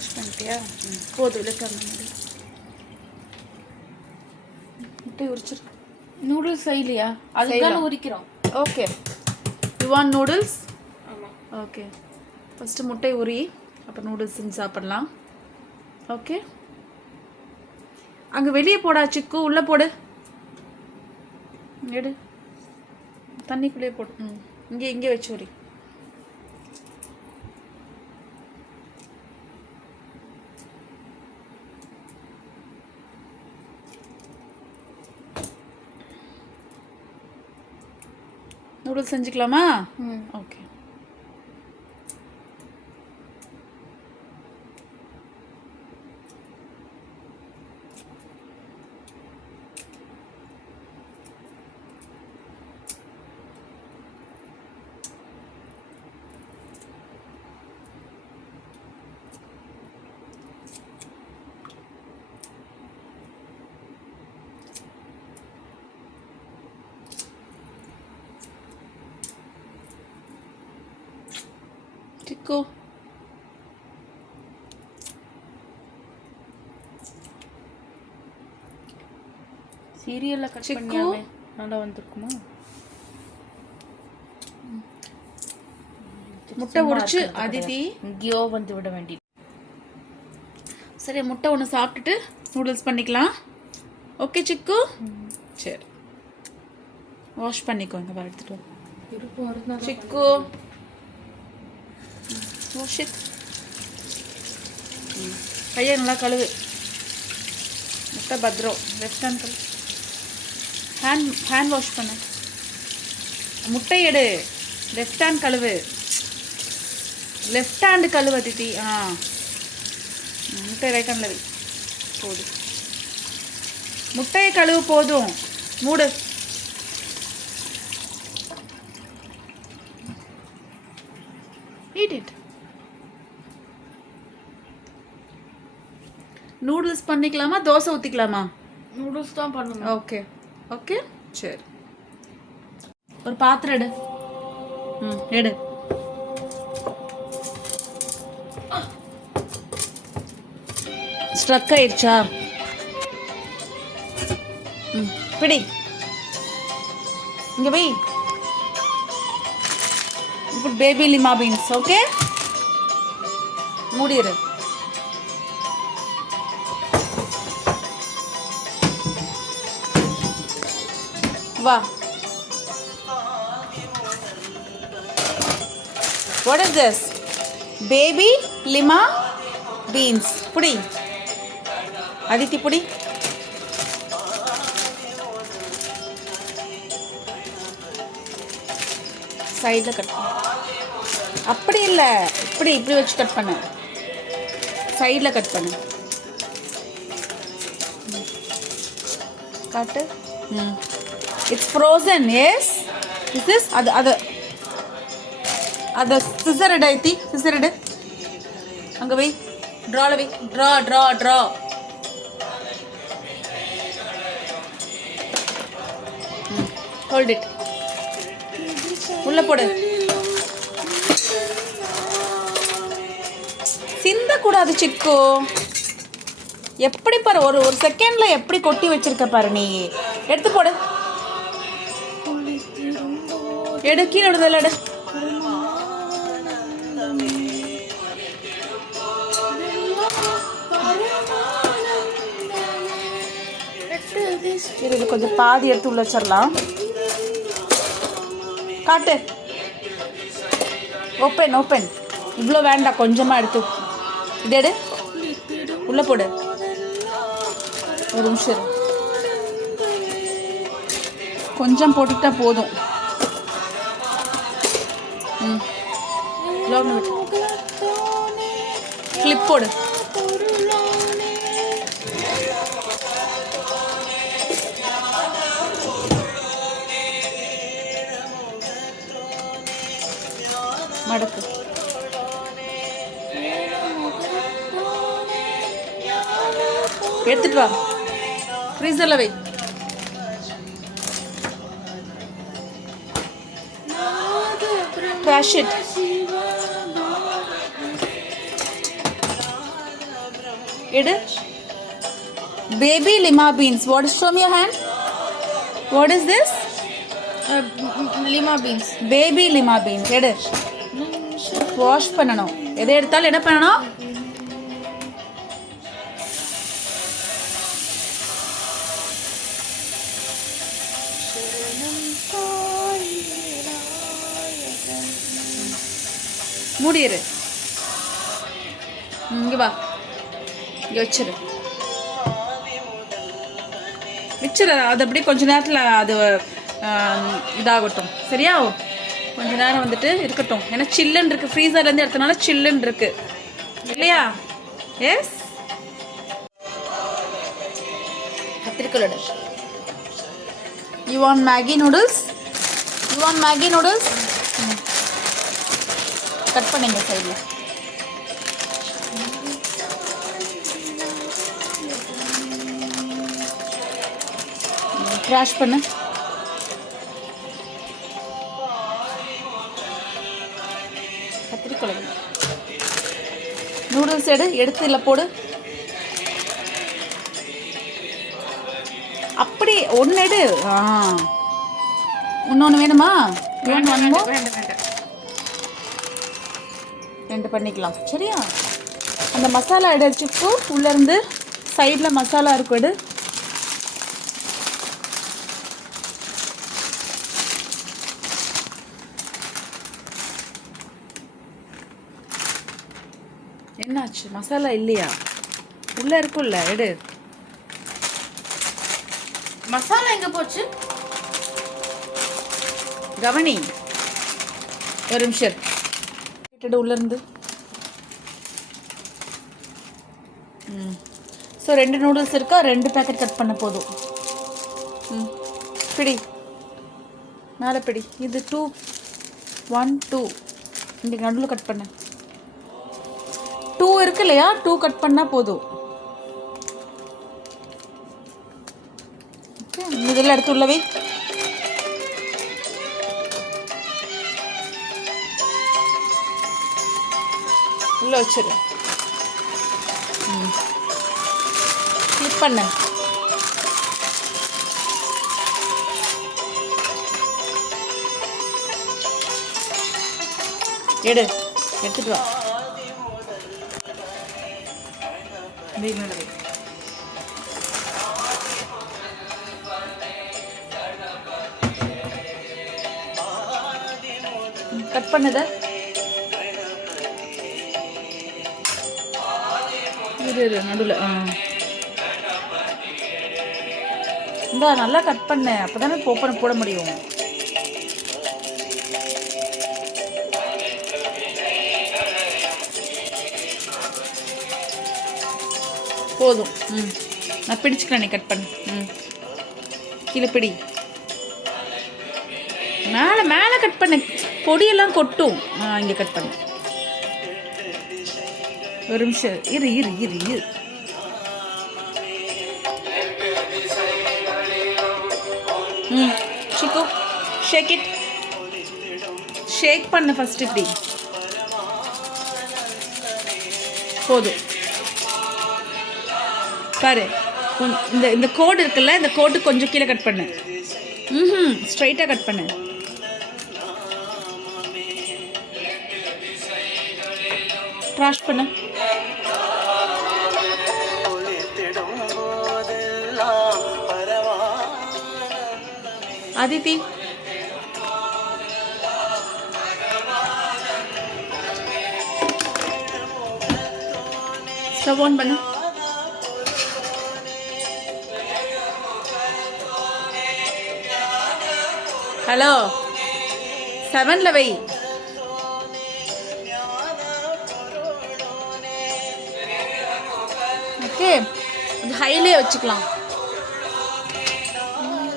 Wash பண்ணிட்டியா? போதும் இல்லை கண்ண மாதிரி முட்டை உரிச்சிரு. நூடுல்ஸ் செய்யலையா? அதுதான் உரிக்கிறோம். Okay, you want noodles? ஆமாம். ஓகே, ஃபஸ்ட்டு முட்டை உரி, அப்புறம் நூடுல்ஸ் செஞ்சு சாப்பிட்லாம். ஓகே, அங்கே வெளியே போடா சிக்கு, உள்ளே போடு. எடு, தண்ணிக்குள்ளேயே போடு. இங்கே வச்சு உரி. நூடுல்ஸ் செஞ்சுக்கலாமா? ஓகே. சிக்கு, சீரியலில் கட் பண்ணியாமே நல்லா வந்திருக்குமா? முட்டை உரிச்சு அதிதி இங்கேயோ வந்து விட வேண்டியது. சரி, முட்டை ஒன்று சாப்பிட்டுட்டு நூடுல்ஸ் பண்ணிக்கலாம். ஓகே சிக்கு? சரி, வாஷ் பண்ணிக்கோங்க. வா, எடுத்துட்டு சிக்கு. Wash it. கையை நல்லா கழுவு. முட்டை பத்திரம். லெஃப்ட் ஹேண்ட் கழுவு. ஹேண்ட் வாஷ் பண்ணு. முட்டை எடு. லெஃப்ட் ஹேண்ட் கழுவு. லெஃப்ட் ஹேண்டு கழுவு திதி. முட்டை ரைட் ஹேண்டில் வை. போதும், முட்டையை கழுவு போதும். மூடு. eat it. நூடுல்ஸ் பண்ணிக்கலாமா, தோசை ஊற்றிக்கலாமா? நூடுல்ஸ் தான் பண்ணணும். ஓகே ஓகே, சரி. ஒரு பாத்திரம் எடு. எடு. ஸ்ட்ரக் ஆயிடுச்சா? பிடி. இங்கே வை. இப்போ பேபி லிமா பீன்ஸ். ஓகே, மூடிடு. வா. What is this? Baby lima beans. புடி. அதித்தி புடி. சைடில் கட் பண்ணு. அப்படி இல்லை, இப்படி வச்சு கட் பண்ணு. சைடில் கட் பண்ணு. காட்டு. It's frozen, yes. Is this? அது சிசர் எடு ஐத்தி. சிசர் எடு. அங்கே வை. ட்ராவில் வை. ட்ரா. Hold it. உள்ள போடு. சிந்தக்கூடாது சிக்கு. எப்படி பாரு, ஒரு செகண்ட்ல எப்படி கொட்டி வச்சிருக்க பாரு. நீ எடுத்து போடு. எடு, கீழே விடுதல் எடு. இது கொஞ்சம் பாதி எடுத்து உள்ள வச்சிடலாம். காட்டு. ஓப்பன். இவ்வளோ வேண்டாம், கொஞ்சமாக எடுத்து. இது எடு, உள்ள போடு. ஒரு நிமிஷம் கொஞ்சம் போட்டுக்கிட்டா போதும். கிளிப் போடு. மடக்கு. எடுத்துட்டு வா, ஃப்ரீசரில் வை. Trash it. எடு. Baby lima beans. What is, show me your hand. What is this? Lima beans. Baby lima beans எடு. வாஷ் பண்ணணும். எதை எடுத்தாலும் என்ன பண்ணணும்? மூடிடு. இங்கே வா, இங்கே வச்சிரு. அது அப்படியே கொஞ்ச நேரத்தில் அது இதாகட்டும். சரியா? கொஞ்ச நேரம் வந்துட்டு இருக்கட்டும். ஏன்னா சில்லுன்னு இருக்குது. ஃப்ரீசர்லேருந்து எடுத்தனால சில்லுன்னு இருக்குது இல்லையா? எஸ். கத்திரிக்கோல். You want Maggi noodles? Cut பண்ணுங்க சைடில். க்ராஷ் பண்ணு. கத்திரிக்கோல். நூடுல்ஸ் எடுத்து இல்லை போடு. அப்படி ஒன்று எடு. இன்னொன்று வேணுமா? ரெண்டு பண்ணிக்கலாம். சரியா? அந்த மசாலா எடுத்துட்டு உள்ளேருந்து சைடில் மசாலா இருக்கும். எடு. என்னாச்சு? மசாலா இல்லையா? உள்ளே இருக்கும்ல, எடு. மசாலா எங்கே போச்சு? கவனி, ஒரு நிமிஷம். உள்ளேருந்து. ஸோ 2 நூடுல்ஸ் இருக்கா? 2 பேக்கெட் கட் பண்ண போதும். பிடி, மேலே பிடி. இது 2, 1, 2. இங்கே நடுவில் கட் பண்ண 2 இருக்கு இல்லையா? 2 கட் பண்ணால் போதும். ஓகே, இதெல்லாம் எடுத்து உள்ளவே. உள்ள வச்சிரு. கிளிக் பண்ண. எடுத்துட்டு வா. கட் பண்ணத நடுவில். இந்த நல்லா கட் பண்ண. அப்போதானே ஓப்பன் போட முடியும். போதும். நான் பிடிச்சிக்கிறேன். நீ கட் பண்ணு. கீழே பிடி. மேலே மேலே கட் பண்ணு. பொடியெல்லாம் கொட்டும். இங்கே கட் பண்ணு. ஒரு நிமிஷம் இரு. சிக்கு, ஷேக் இட். ஷேக் பண்ணு ஃபர்ஸ்ட். இப்படி போதும். பாரு, இந்த கோடு இருக்குல்ல, இந்த கோடு கொஞ்சம் கீழே கட் பண்ணு. ஸ்ட்ரைட்டாக கட் பண்ணு. க்ராஷ் பண்ணு. அதித்தி, ஸ்டவ் ஆன் பண்ணு. ஹலோ, 7ல் வை. ஓகே, இது ஹைலே வச்சுக்கலாம்.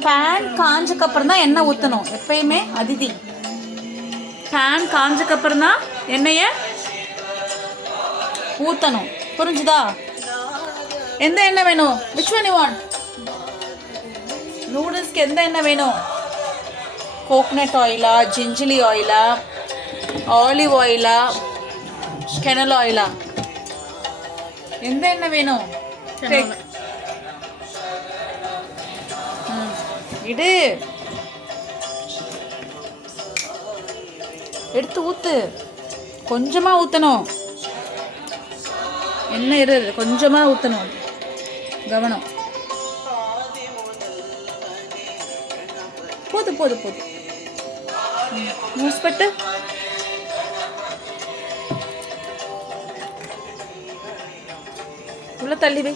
பேன் காஞ்சக்கப்புறம் தான் எண்ணெய் ஊற்றணும் எப்பயுமே. அதிதி, பேன் காஞ்சக்கப்புறம் தான் எண்ணெயை ஊற்றணும். புரிஞ்சுதா? எந்த எண்ணெய் வேணும்? Which one you want? நூடுல்ஸ்க்கு எந்த எண்ணெய் வேணும்? கோகனட் ஆயிலா, ஜிஞ்சலி ஆயிலா, ஆலிவ் ஆயிலா, கெனல் ஆயிலா? எந்த எண்ணெய் வேணும்? Take. இடு. எடுத்து ஊத்து. கொஞ்சமா ஊத்தணும். எண்ணெய் இரு, கொஞ்சமா ஊத்தணும். கவனம். போது போது போது. மூஸ்பட்டு. உள்ள தள்ளி வை.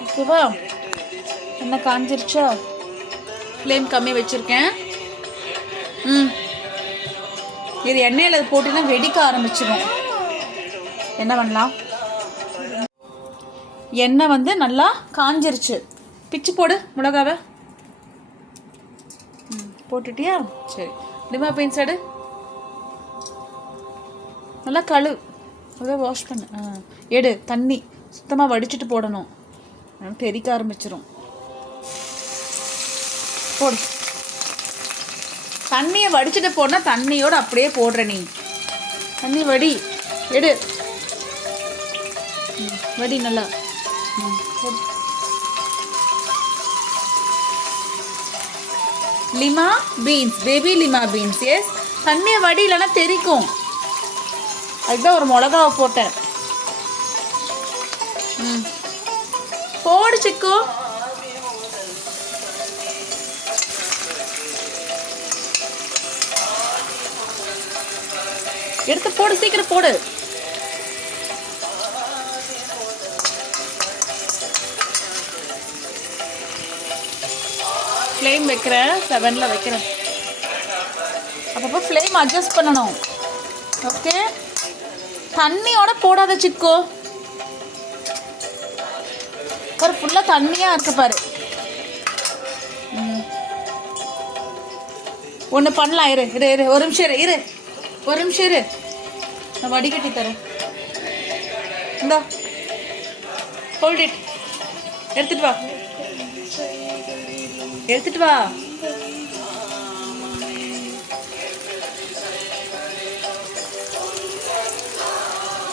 ஓகேவா? என்ன காஞ்சிருச்சா? ஃப்ளேம் கம்மி வச்சிருக்கேன். இது எண்ணெயில் போட்டுன்னா வெடிக்க ஆரம்பிச்சிடும். என்ன பண்ணலாம்? எண்ணெய் வந்து நல்லா காஞ்சிருச்சு. பிச்சு போடு மிளகாவை. போட்டுட்டியா? சரி. லிமா பீன்ஸ் எடு. நல்லா கழு. அதை வாஷ் பண்ணு. எடு. தண்ணி சுத்தமாக வடிச்சிட்டு போடணும். தெறிக்க ஆரம்பிச்சிடும். போடு. தண்ணியை வடிச்சிட்டு போனால் தண்ணியோடு அப்படியே போடுற நீ. தண்ணி வடி. எடு. வடி நல்லா. லிமா beans, baby lima beans. S, தண்ணியை வடி, இல்லைன்னா தெரிக்கும். அதுதான் ஒரு மிளகாவை போட்டேன். போடு சிக்கு. எடுத்து போடு, சீக்கிரம் போடு. ஃப்ளேம் வைக்கிறேன், 7ல் வைக்கிறேன். அப்பப்போ ஃப்ளேம் அட்ஜஸ்ட் பண்ணணும். ஓகே. தண்ணியோட போடாத சிக்கோ. ஒரு ஃபுல்லாக தண்ணியாக இருக்கு பாரு. ஒன்று பண்ணலாம். இரு இரு இரு, ஒரு நிமிஷம் இரு. ஒரு நிமிஷம் இரு, நான் வடிகட்டி தரேன். இந்தா, ஹோல்ட் இட். எடுத்துட்டு வா, எடுத்துட்டு வா.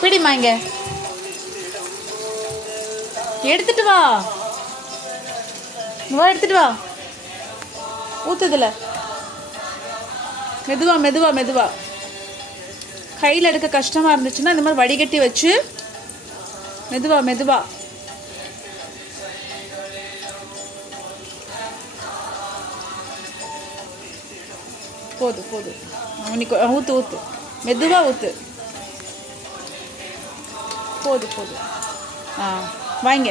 பிடிமா இங்க. எடுத்துட்டு வா. எடுத்துட்டு வா. ஊத்துதுல. மெதுவா மெதுவா மெதுவா. கையில் எடுக்க கஷ்டமாக இருந்துச்சுன்னா இந்த மாதிரி வடிகட்டி வச்சு மெதுவா மெதுவா. போது போது. அவனுக்கு ஊற்று ஊற்று, மெதுவாக ஊற்று. போது போது. வாங்க.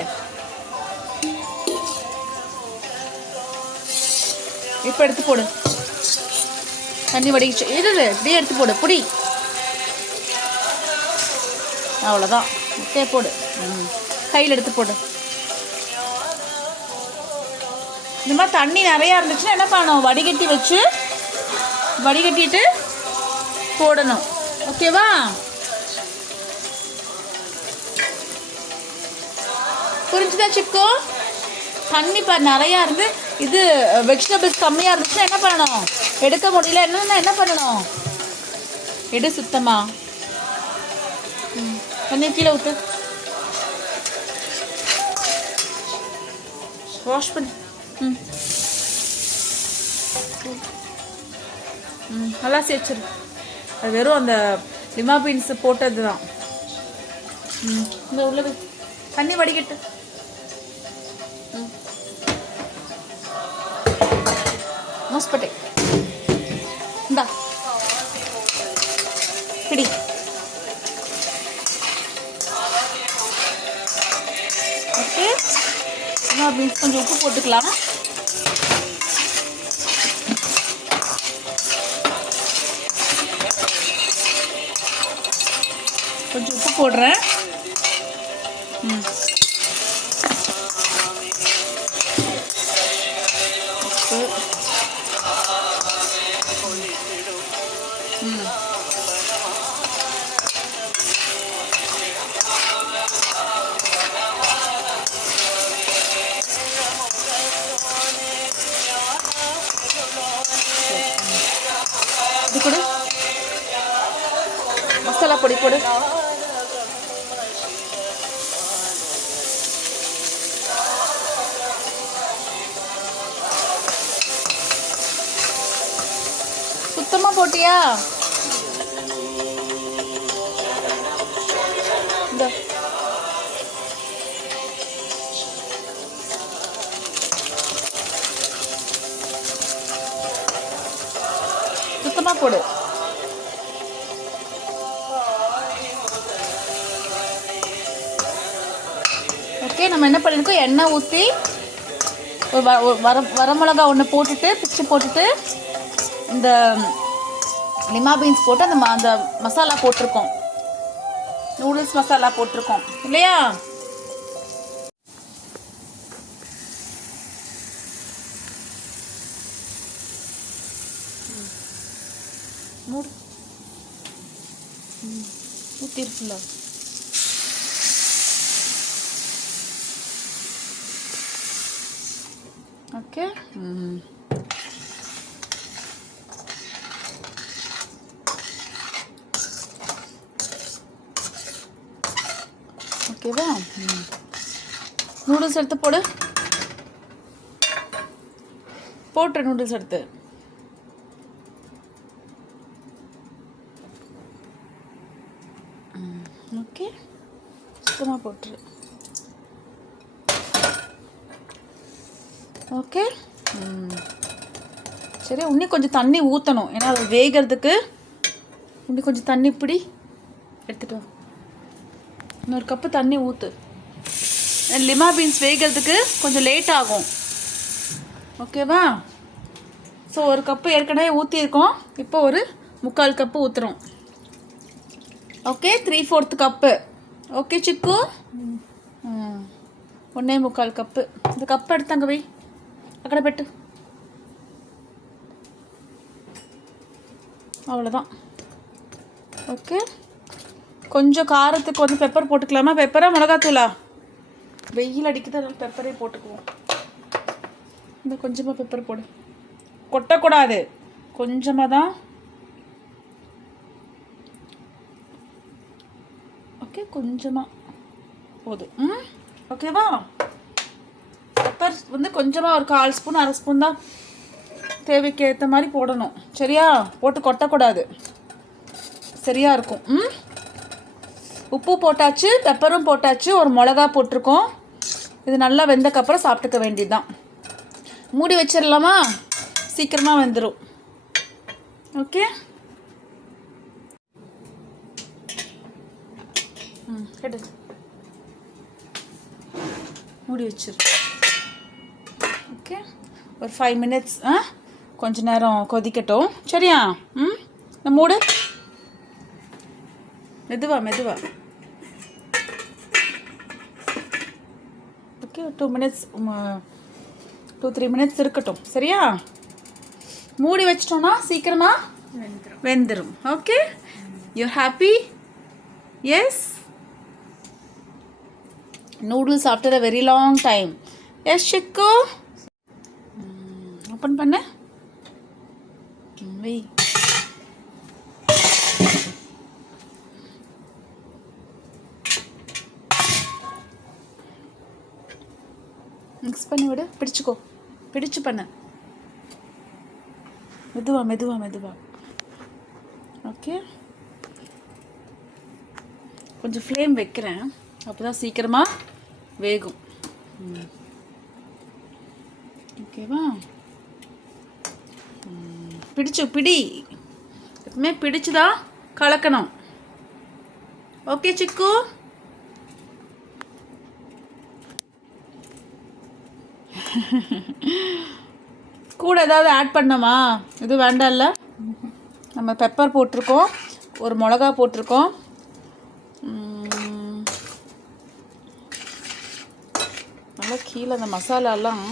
இப்போ எடுத்து போடு. தண்ணி வடிச்சு இரு, இப்படியே எடுத்து போடு. புடி. அவ்வளோதான். ஓகே, போடு. கையில் எடுத்து போடு. இந்த மாதிரி தண்ணி நிறையா இருந்துச்சுன்னா என்ன பண்ணணும்? வடிகட்டி வச்சு வடிகட்டிட்டு போடணும். ஓகேவா? புரிஞ்சுதா சிக்கோ? தண்ணி நிறையா இருந்து இது வெஜிடபிள்ஸ் கம்மியாக இருந்துச்சுன்னா என்ன பண்ணணும்? எடுக்க முடியல என்னன்னா என்ன பண்ணணும்? எடு சுத்தமா. தண்ணி கீழே ஊற்று. வாஷ் பண்ணு. நல்லா சேர்ச்சிரு. அது வெறும் அந்த லிமா பீன்ஸ் போட்டது தான். இந்த உள்ள போய் தண்ணி வடிகட்டு. மோஸ்பட்டை இந்தா பிடி. ஓகே. லிமா பீன்ஸ் கொஞ்சம் உப்பு போட்டுக்கலாம். கொஞ்சம் உப்பு போடுறேன். இது கூட மசாலா பொடி போடு. சுத்தமா போட்டியா? இந்த சுத்தமா போடு. ஓகே, நம்ம என்ன பண்ணியிருக்கோம், எண்ணெய் ஊற்றி ஒரு வரமிளகா ஒன்று போட்டுட்டு பிச்சு போட்டுட்டு இந்த லிமா பீன்ஸ் போட்டு அந்த மசாலா போட்டிருக்கோம், நூடுல்ஸ் மசாலா போட்டிருக்கோம் இல்லையா? ஊற்றிருக்குல்ல. ஓகே, ஓகேவா? நூடுல்ஸ் எடுத்து போடு. போட்டுரு நூடுல்ஸ் எடுத்து. ஓகே, சுத்தமாக போட்டுரு. ஓகே, சரி. இன்னும் கொஞ்சம் தண்ணி ஊற்றணும், ஏன்னா அது வேகிறதுக்கு இன்னும் கொஞ்சம் தண்ணி இப்படி எடுத்துட்டு வா. இன்னொரு கப்பு தண்ணி ஊற்று. லிமா பீன்ஸ் வேகிறதுக்கு கொஞ்சம் லேட் ஆகும். ஓகேவா? ஸோ ஒரு கப்பு ஏற்கனவே ஊற்றிருக்கோம், இப்போ ஒரு 3/4 கப்பு ஊற்றுறோம். Okay, 3/4 cup. ஓகே சிக்கு, 1.25 கப்பு. இந்த கப்பு எடுத்தாங்க வை, அக்கடை பெட்டு. அவ்வளோதான். ஓகே, கொஞ்சம் காரத்துக்கு வந்து பெப்பர் போட்டுக்கலாமா? பெப்பரா மிளகாத்தூளா? வெயில் அடிக்குது, அதனால பெப்பரே போட்டுக்குவோம். இந்த கொஞ்சமாக பெப்பர் போடு, கொட்டக்கூடாது, கொஞ்சமாக தான். ஓகே, கொஞ்சமாக போதும். ஓகேவா? பெப்பர் வந்து கொஞ்சமாக ஒரு 1/4 ஸ்பூன் 1/2 ஸ்பூன் தான் தேவைக்கு ஏற்ற மாதிரி போடணும். சரியா? போட்டு கொட்டக்கூடாது, சரியா இருக்கும். உப்பு போட்டாச்சு, பெப்பரும் போட்டாச்சு, ஒரு மிளகா போட்டிருக்கோம். இது நல்லா வெந்தக்கப்புறம் சாப்பிட்டுக்க வேண்டியது தான். மூடி வச்சிடலாமா? சீக்கிரமாக வெந்துடும். ஓகே, எடு, மூடி வச்சிரு. ஓகே, ஒரு 5 மினிட்ஸ் கொஞ்ச நேரம் கொதிக்கட்டும். சரியா? நான் மூடு. மெதுவா மெதுவா. ஓகே, 2 மினிட்ஸ் 2-3 மினிட்ஸ் இருக்கட்டும். சரியா? மூடி வச்சிட்டோன்னா சீக்கிரமாக வெந்துடும். Okay, you happy? Yes, noodles after a very long time. Yes சிக்கு, ஓப்பன் பண்ண வெய். மிக்ஸ் பண்ணி விடு, பிடிச்சிக்கோ, பிடிச்சு பண்ண. மெதுவா மெதுவா மெதுவா. ஓகே, கொஞ்சம் ஃப்ளேம் வைக்கிறேன், அப்போ தான் சீக்கிரமாக வேகும். ஓகேவா? பிடி எப்பவுமே பிடிச்சு தான் கலக்கணும். ஓகே சிக்கு, கூட ஏதாவது ஆட் பண்ணமா? இது வேண்டாம்ல, நம்ம பெப்பர் போட்டிருக்கோம், ஒரு மிளகா போட்டிருக்கோம். நல்லா கீழே அந்த மசாலாலாம்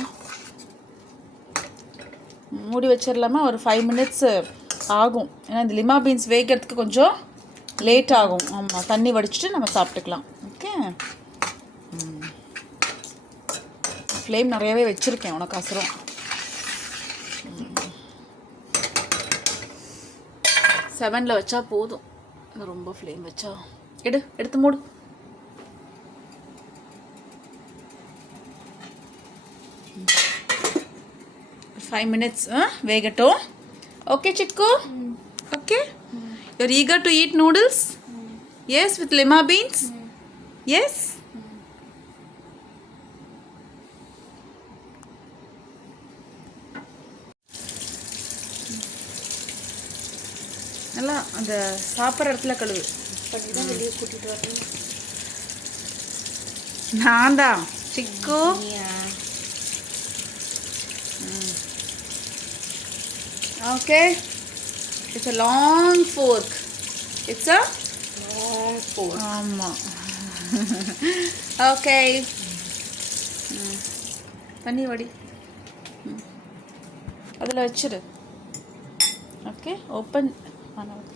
மூடி வச்சிடலாமா? ஒரு 5 மினிட்ஸ் ஆகும், ஏன்னா இந்த லிமா பீன்ஸ் வேகிறதுக்கு கொஞ்சம் லேட் ஆகும். ஆமாம், தண்ணி வடிச்சிட்டு நம்ம சாப்பிட்டுக்கலாம். ஓகே, ஃப்ளேம் நிறையவே வச்சுருக்கேன் உனக்கு அவசரம். 7ல் வச்சா போதும். ரொம்ப ஃப்ளேம் வச்சா எடுத்து மூடு. ஒரு 5 minutes வேகட்டும். ஓகே சிக்கு? Okay. You're eager to eat noodles? Yes, with lima beans? Yes? நல்லா அந்த சாப்பிட்ற இடத்துல கழுவு. தான் வெளியே கூட்டிட்டு வரணும். நான் தான் சிக்கு. Okay, it's a long fork. It's a long fork. ஆமாம். ஓகே, தண்ணி வடி அதில் வச்சிரு. ஓகே, ஓப்பன் பண்ணுறேன்.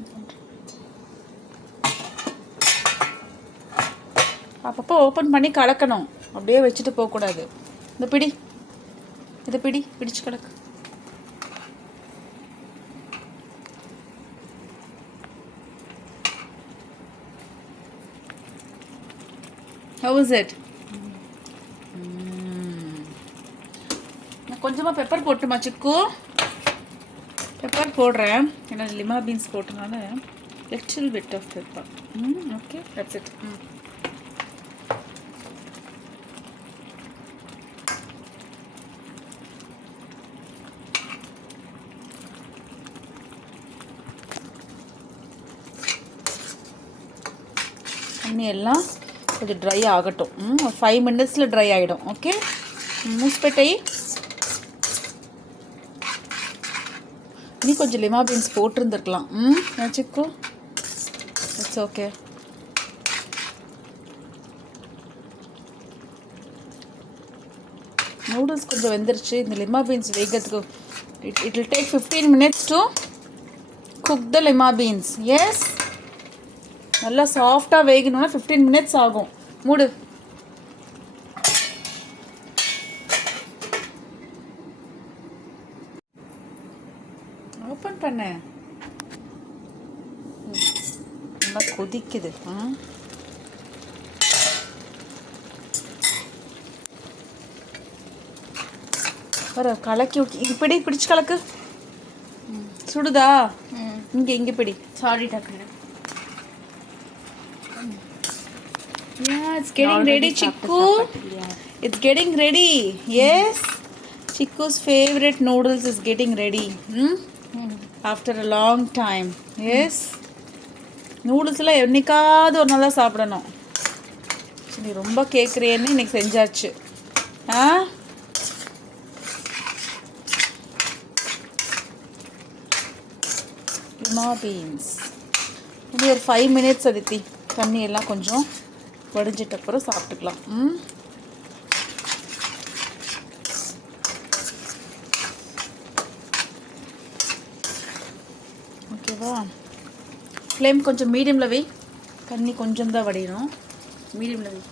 அப்பப்போ ஓப்பன் பண்ணி கலக்கணும், அப்படியே வச்சுட்டு போகக்கூடாது. இந்த பிடி, இதை பிடிச்சு கலக்கு. How is it? நான் கொஞ்சமாக பெப்பர் போட்டுமா சிக்கு? பெப்பர் போடுறேன், ஏன்னா லிமா பீன்ஸ் போட்டனால little bit of pepper. Okay, that's it. தண்ணி எல்லாம் கொஞ்சம் ட்ரை ஆகட்டும். ஒரு 5 minutes ட்ரை ஆகிடும். ஓகே, மூஸ்பெட்டை நீ கொஞ்சம் லிமா பீன்ஸ் போட்டிருந்துருக்கலாம். சிக்கு, இட்ஸ் ஓகே. நூடுல்ஸ் கொஞ்சம் வெந்துருச்சு. இந்த லிமா பீன்ஸ் வேகிறதுக்கு it will take 15 minutes to cook the lima beans. Yes, நல்லா சாஃப்டாக வேகணும்னா 15 minutes ஆகும். மூடு. ஓப்பன் பண்ண. நல்லா கொதிக்குது. வர கலக்கி இது பிடிச்சு கலக்கு. சுடுதா? இங்கே பிடி. Sorry doctor. Yeah, it's getting ready, Chikku. It's getting ready. Yes. Chikku's favorite noodles is getting ready. After a long time. Yes. Noodles எல்லாம் என்னைக்காவது ஒரு நாள் சாப்பிடணும். நீ ரொம்ப கேட்குறேன்னு இன்னைக்கு செஞ்சாச்சு. லிமா பீன்ஸ் இன்னும் ஒரு 5 minutes அதித்தி. தண்ணி எல்லாம் கொஞ்சம் வடிஞ்சிட்ட அப்புறம் சாப்பிட்டுக்கலாம். ஓகேவா? ஃப்ளேம் கொஞ்சம் மீடியமில் வை. தண்ணி கொஞ்சம் தான் வடியணும். மீடியமில் வை.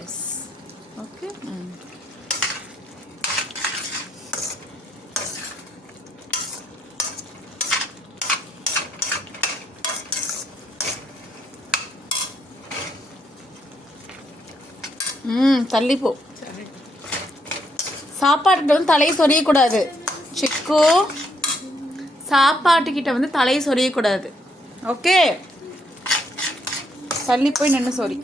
S, okay. தள்ளிப்போ. சாப்பாட்டுக்கிட்ட வந்து தலையை சொரியக்கூடாது சிக்கு. சாப்பாட்டுக்கிட்ட வந்து தலையை சொரியக்கூடாது. ஓகே, தள்ளி போய் நின்று சொரி.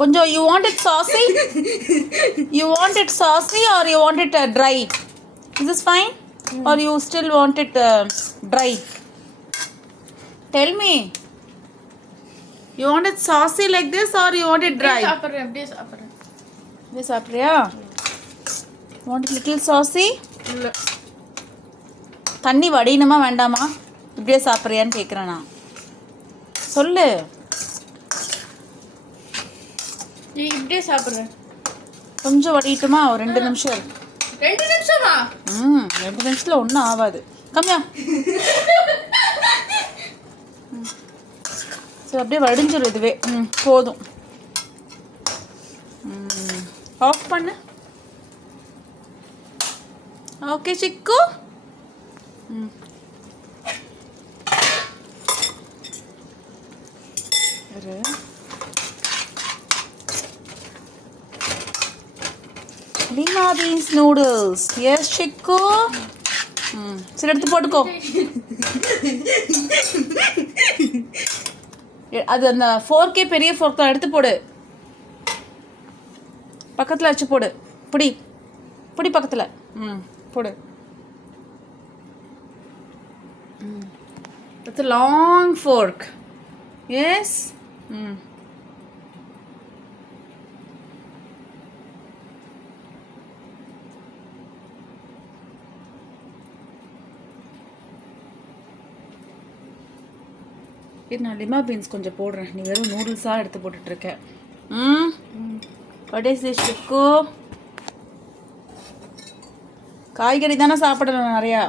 கொஞ்சம் you want it saucy? You want it saucy or you want it dry? Is this fine? Or you still want it dry? Tell me. You want it saucy like this or you want it dry? அப்படியே சாப்பிட்றேன். This சாப்பிட்றியா? Want it little saucy? இல்லை. தண்ணி வடியணுமா வேண்டாமா? இப்படியே சாப்பிட்றியான்னு கேட்குறேன் நான். சொல்லு. இப்படியே சாப்பிட்றேன். கொஞ்சம் வடியட்டுமா? ஒரு 2 நிமிஷம். 2 நிமிஷமா? 2 நிமிஷத்தில் ஒன்றும் ஆகாது. கம்மியா ஸோ அப்படியே வடிஞ்சிடும் இதுவே. போதும். ஆஃப் பண்ணு. ஓகே சிக்கு. Lima beans noodles. எஸ் சிக்கு. சரி எடுத்து போட்டுக்கோ. அது அந்த 4K பெரிய ஃபோர்க் தான், எடுத்து போடு. பக்கத்தில் வச்சு போடு. பிடி பிடி பக்கத்தில். போடு. It's a long fork. Yes. இது நான் லிமா பீன்ஸ் கொஞ்சம் போடுறேன். நீ வெறும் நூடுல்ஸாக எடுத்து போட்டுட்ருக்க. வாட் இஸ் திஸ் சிக்கு? காய்கறி தானே சாப்பிடணும் நிறையா.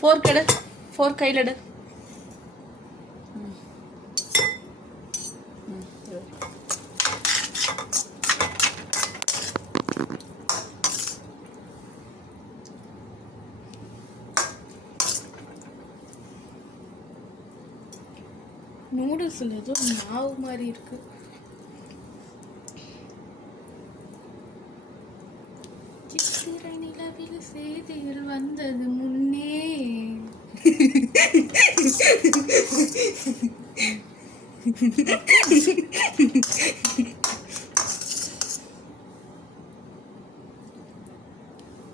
ஃபோர்க் எடு. ஃபோர்க் கையில் எடு. நூடுல்ஸ்ல ஏதோ மாவு மாதிரி இருக்கு. சித்திரை நிலவில் செய்திகள் வந்தது முன்னே.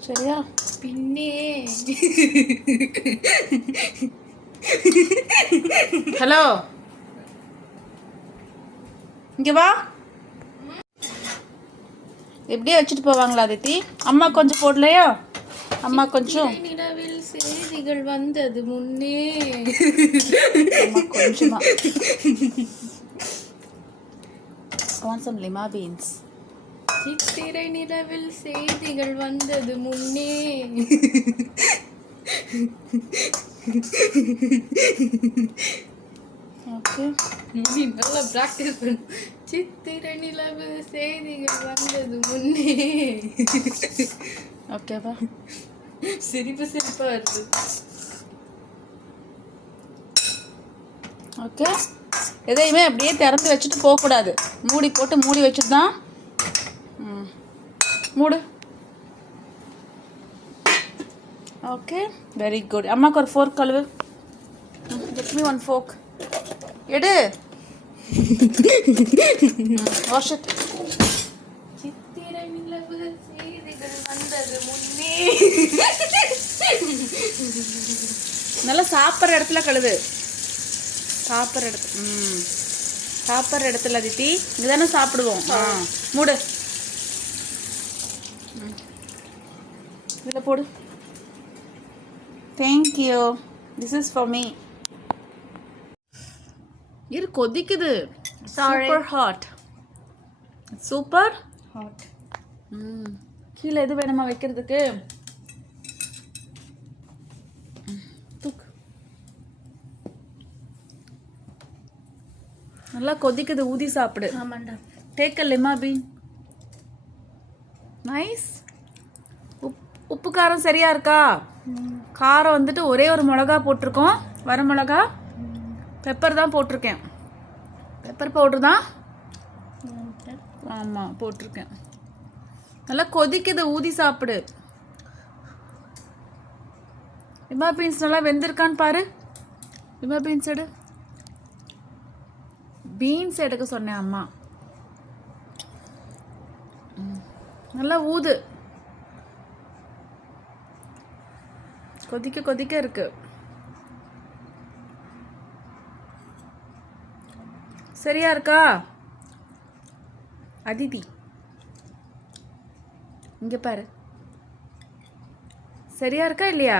சரியா? பின்னே. ஹலோ, இங்கே வா. எப்படியே வச்சுட்டு போவாங்களா அதித்தி? அம்மா கொஞ்சம் போடலையா? அம்மா கொஞ்சம். நிலவில் செய்திகள் வந்தது முன்னே. அம்மா கொஞ்சமா. Want some lima beans? சித்திரை நிலவில் செய்திகள் வந்தது முன்னே. ஓகே, நீ நல்லா பிராக்டிஸ் பண்ணு. சித்திரை நிலவில் செய்திகள் வந்தது முன்னே. ஓகேவா? சிரிப்பா வருது. ஓகே, எதையுமே அப்படியே திறந்து வச்சுட்டு போகக்கூடாது. மூடி போட்டு மூடி வச்சுட்டு தான். மூடு. Okay, very good. அம்மாவுக்கு ஒரு ஃபோர்க் கழுவு. Get me one fork. எடு. Wash it. சித்திரை நிலவில் செய்திகள் வந்தது முன்னே. நல்லா சாப்பிட்ற இடத்துல கழுவு. சாப்பிட்ற இடத்துல அதித்தி. இங்கே தானே சாப்பிடுவோம். மூடு. இதில் போடு. Thank you. This is for me. இரு, கொதிக்குது. Super hot. Super hot. கீழே எது வேணுமா வைக்கிறதுக்கு? தூக்கு. நல்லா கொதிக்குது. ஊதி சாப்பிடு. ஆமாண்டா. Take a lima bean. Nice. உப்பு காரம் சரியா இருக்கா? காரம் வந்துட்டு ஒரே ஒரு மிளகா போட்டிருக்கோம், வர மிளகா. பெப்பர் தான் போட்டிருக்கேன். பெப்பர் பவுட்ரு தான். ஆமாம், போட்டிருக்கேன். நல்லா கொதிக்குது. ஊதி சாப்பிடு. லிமா பீன்ஸ் நல்லா வெந்திருக்கான்னு பாரு. லிமா பீன்ஸ் எடு. பீன்ஸ் எடுக்க சொன்னேன் அம்மா. நல்லா ஊது. கொதிக்க கொதிக்க இருக்கு. சரியா இருக்கா அதிதி? இங்க பாரு. சரியா இருக்கா இல்லையா?